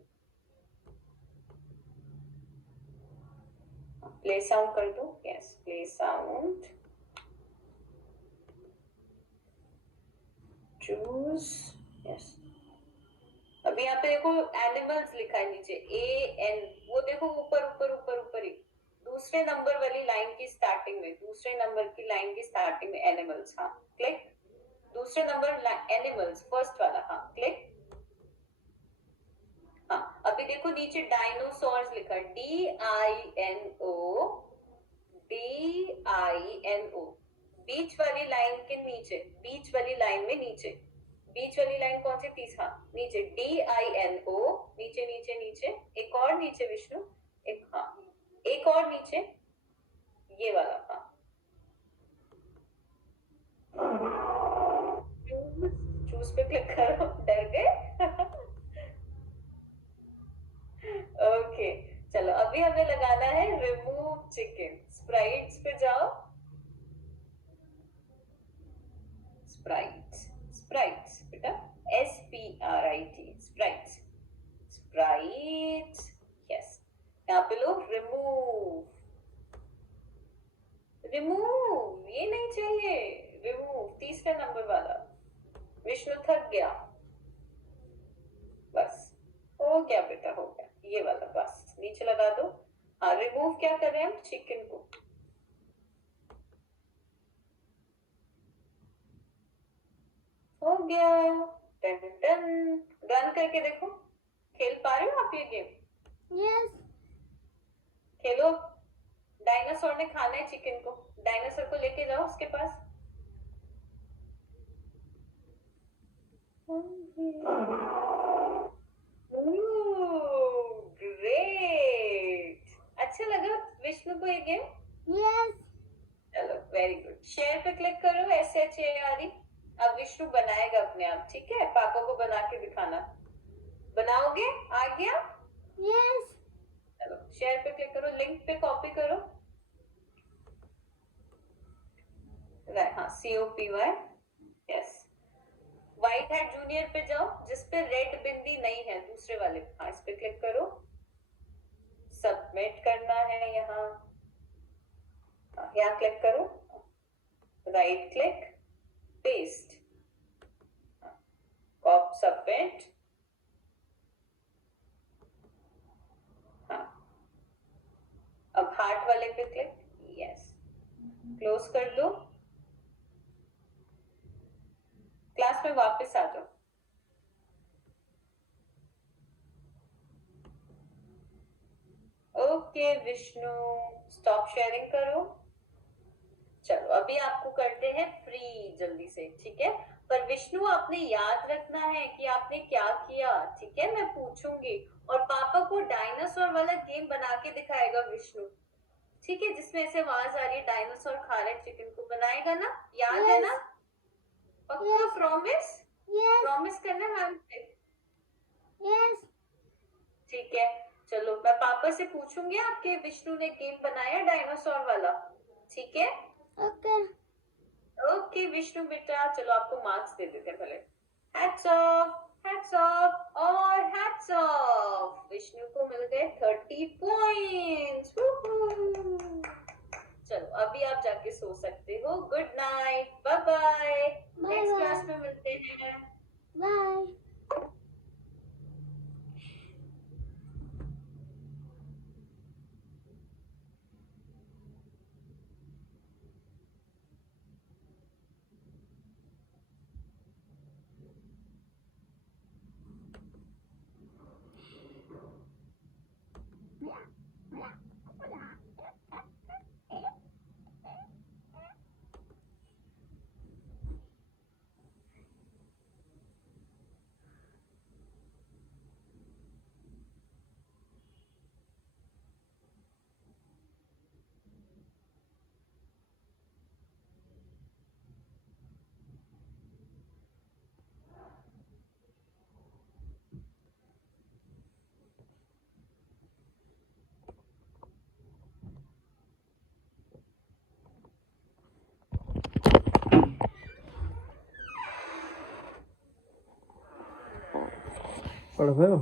Play sound कर दो. Yes, play sound. Choose. Yes. अभी यहाँ पे देखो एनिमल्स लिखा है नीचे AN. वो देखो ऊपर ऊपर ऊपर ऊपर ही दूसरे नंबर वाली लाइन की स्टार्टिंग में, दूसरे नंबर की लाइन की स्टार्टिंग में एनिमल्स. हाँ क्लिक. दूसरे नंबर एनिमल्स फर्स्ट वाला. हाँ क्लिक. हाँ अभी देखो नीचे डायनोसॉर्स लिखा है DINO. DINO. बीच वाली लाइन के नीचे, बीच वाली लाइन में नीचे, बीच वाली लाइन कौन सी? तीसरा नीचे DINO. नीचे नीचे नीचे एक और नीचे विष्णु, एक. हाँ एक और नीचे ये वाला. हाँ चूज पे क्लिक करो. डर गए? ओके चलो अभी हमें लगाना है रिमूव चिकन. स्प्राइट्स पे जाओ. स्प्राइट्स. स्प्राइट्स बेटा SPRIT. स्प्राइट्स. स्प्राइट्स. यस यहाँ पे लो रिमूव. रिमूव ये नहीं चाहिए. रिमूव तीसरे नंबर वाला. विष्णु थक गया. बस हो गया बेटा, हो गया. ये वाला बस नीचे लगा दो. हाँ रिमूव क्या कर रहे हैं हम? चिकन को. हो गया. Ton ton. रन करके देखो. खेल पा रहे हो आप ये गेम? यस. खेलो. डायनासोर ने खाना है चिकन को. डायनासोर को लेके जाओ उसके पास. ग्रेट. अच्छा लगा विष्णु को ये गेम? यस. चलो वेरी गुड. शेयर पे क्लिक करो. SHARE. अब विष्णु बनाएगा अपने आप. ठीक है पापा को बना के दिखाना. बनाओगे? आ गया? यस. चलो शेयर पे क्लिक करो. लिंक पे कॉपी करो. हाँ COPY. Yes. White hat junior पे जाओ जिस पे रेड बिंदी नहीं है, दूसरे वाले. हाँ इस पे क्लिक करो. सबमिट करना है यहाँ. यहाँ क्लिक करो. Right click paste. कॉप सबमिट. हाँ अब हार्ट वाले पे क्लिक. यस. क्लोज कर दो. क्लास में वापस आ जाओ. ओके विष्णु स्टॉप शेयरिंग करो. चलो अभी आपको करते हैं फ्री जल्दी से. ठीक है पर विष्णु आपने याद रखना है कि आपने क्या किया. ठीक है मैं पूछूंगी और पापा को डायनासोर वाला गेम बना के दिखाएगा विष्णु. ठीक है जिसमें ऐसे आवाज आ रही है डायनासोर खा रहे चिकन को. बनाएगा ना? याद है ना? पक्का? प्रॉमिस? प्रॉमिस करना मैम से. यस. ठीक है चलो मैं पापा से पूछूंगी आपके विष्णु ने गेम बनाया डायनासोर वाला. ठीक है ओके. ओके विष्णु बेटा चलो आपको मार्क्स दे देते हैं पहले. हैट्स ऑफ और हैट्स ऑफ. विष्णु को मिल गए 30 पॉइंट्स. चलो अभी आप जाके सो सकते हो. Good night. Bye bye. Next class में मिलते हैं. बाय. પડે થયો